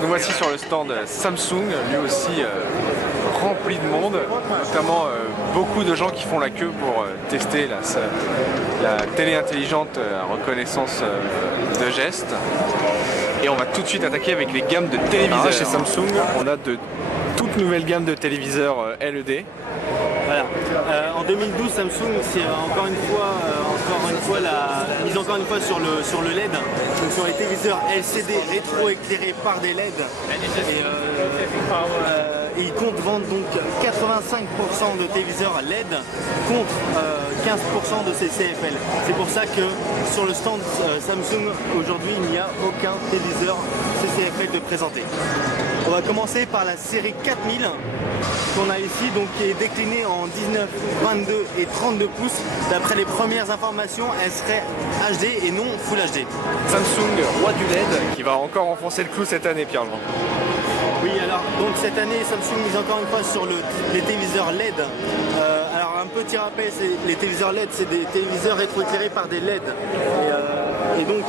Nous voici sur le stand Samsung, lui aussi rempli de monde, notamment beaucoup de gens qui font la queue pour tester la télé intelligente à reconnaissance de gestes. Et on va tout de suite attaquer avec les gammes de téléviseurs. Chez Samsung, on a de toutes nouvelles gammes de téléviseurs LED. Voilà. En 2012, Samsung c'est encore une fois mise sur le LED, donc sur les téléviseurs LCD rétro-éclairés par des LED. Et ils comptent vendre donc 85% de téléviseurs LED contre 15% de ces CFL. C'est pour ça que sur le stand Samsung aujourd'hui il n'y a aucun téléviseur CCFL de présenté. On va commencer par la série 4000 qu'on a ici, donc qui est déclinée en 19, 22 et 32 pouces. D'après les premières informations, elle serait HD et non Full HD. Samsung, roi du LED, qui va encore enfoncer le clou cette année, Pierre-Jean. Oui, alors donc cette année Samsung mise encore une fois sur les téléviseurs LED. Alors un petit rappel, les téléviseurs LED, c'est des téléviseurs rétroéclairés par des LED. Et donc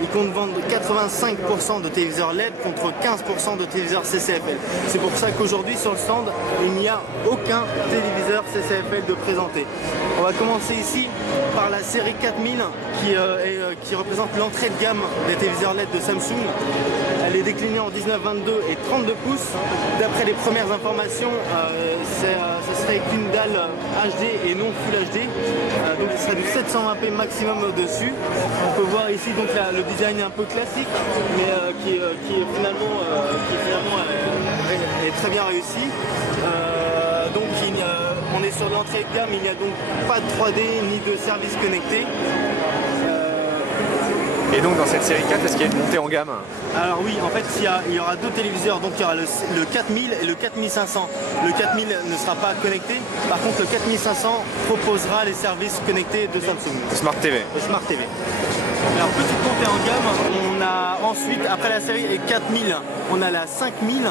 ils comptent vendre 85% de téléviseurs LED contre 15% de téléviseurs CCFL. C'est pour ça qu'aujourd'hui sur le stand, il n'y a aucun téléviseur CCFL de présenté. On va commencer ici par la série 4000 qui représente l'entrée de gamme des téléviseurs LED de Samsung. Elle est déclinée en 19, 22 et 32 pouces. D'après les premières informations, ce serait qu'une dalle HD et non Full HD. Donc ce serait du 720p maximum au-dessus. On peut voir ici donc le design est un peu classique, mais qui finalement est très bien réussi. Donc on est sur l'entrée de gamme, il n'y a donc pas de 3D ni de service connecté. Et donc dans cette série 4, est-ce qu'il y a une montée en gamme? Alors oui, en fait il y aura deux téléviseurs, donc il y aura le 4000 et le 4500. Le 4000 ne sera pas connecté, par contre le 4500 proposera les services connectés de Samsung. Smart TV. Smart TV. Alors petite montée en gamme, on a ensuite, après la série 4000, on a la 5000,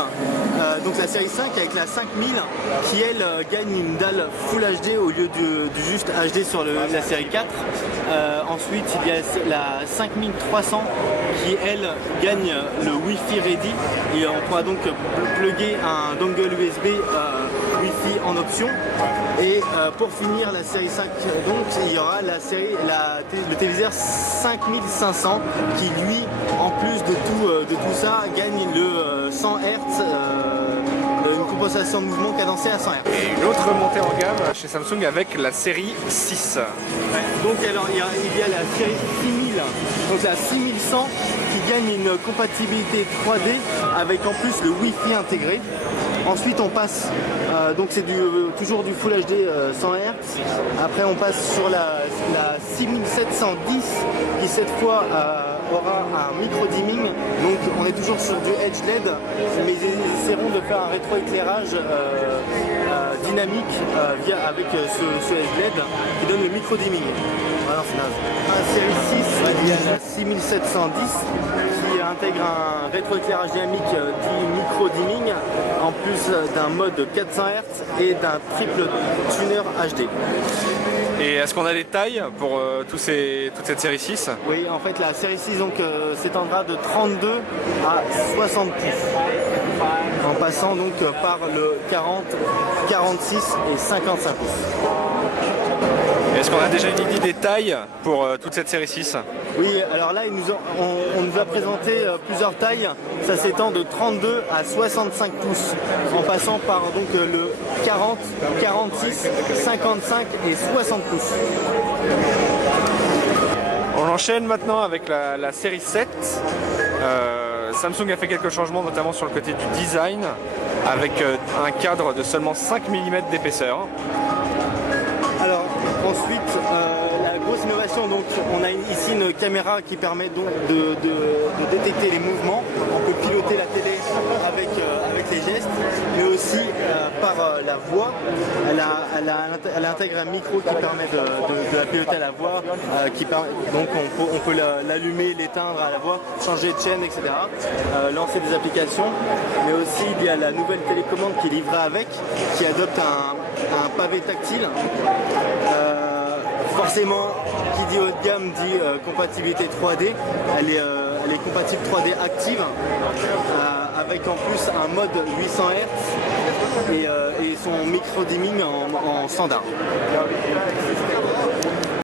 donc la série 5 avec la 5000 qui elle gagne une dalle Full HD au lieu du juste HD sur la série 4. Ensuite il y a la 5300 qui elle gagne le Wi-Fi Ready et on pourra donc plugger un dongle USB Wi-Fi en option. Et pour finir la série 5, donc il y aura le téléviseur 5500 qui lui en plus de tout ça gagne le 100 Hz, une compensation de mouvement cadencée à 100 Hz. Et une autre montée en gamme chez Samsung avec la série 6. Ouais, donc alors il y a la série 6000, donc la 6100 qui gagne une compatibilité 3D avec en plus le Wi-Fi intégré. Ensuite on passe, donc c'est toujours du Full HD 100 Hz. Après on passe sur la 6710 qui cette fois aura un micro-dimming. Donc on est toujours sur du Edge LED, mais ils essaieront de faire un rétroéclairage dynamique avec ce Edge LED qui donne le micro-dimming. Voilà, c'est naze. La série 6, il y a la 6710 qui intègre un rétroéclairage dynamique dit micro-dimming en plus d'un mode 400 Hz et d'un triple tuner HD. Et est-ce qu'on a des tailles pour toute cette série 6? Oui, en fait la série 6 s'étendra de 32 à 60 pouces. En passant donc par le 40, 46 et 55 pouces. Est-ce qu'on a déjà une idée des tailles pour toute cette série 6? Oui, alors là on nous a présenté plusieurs tailles, ça s'étend de 32 à 65 pouces, en passant par donc le 40, 46, 55 et 60 pouces. On enchaîne maintenant avec la série 7. Samsung a fait quelques changements, notamment sur le côté du design, avec un cadre de seulement 5 mm d'épaisseur. Alors ensuite, la grosse innovation, donc on a ici une caméra qui permet donc de détecter les mouvements. On peut piloter la télé avec les gestes, mais aussi par la voix. Elle intègre un micro qui permet de la piloter à la voix, donc on peut l'allumer, l'éteindre à la voix, changer de chaîne, etc. Lancer des applications, mais aussi il y a la nouvelle télécommande qui est livrée avec, qui adopte un pavé tactile. forcément, qui dit haut de gamme dit compatibilité 3D. Elle est compatible 3D active, avec en plus un mode 800 Hz et son micro dimming en standard.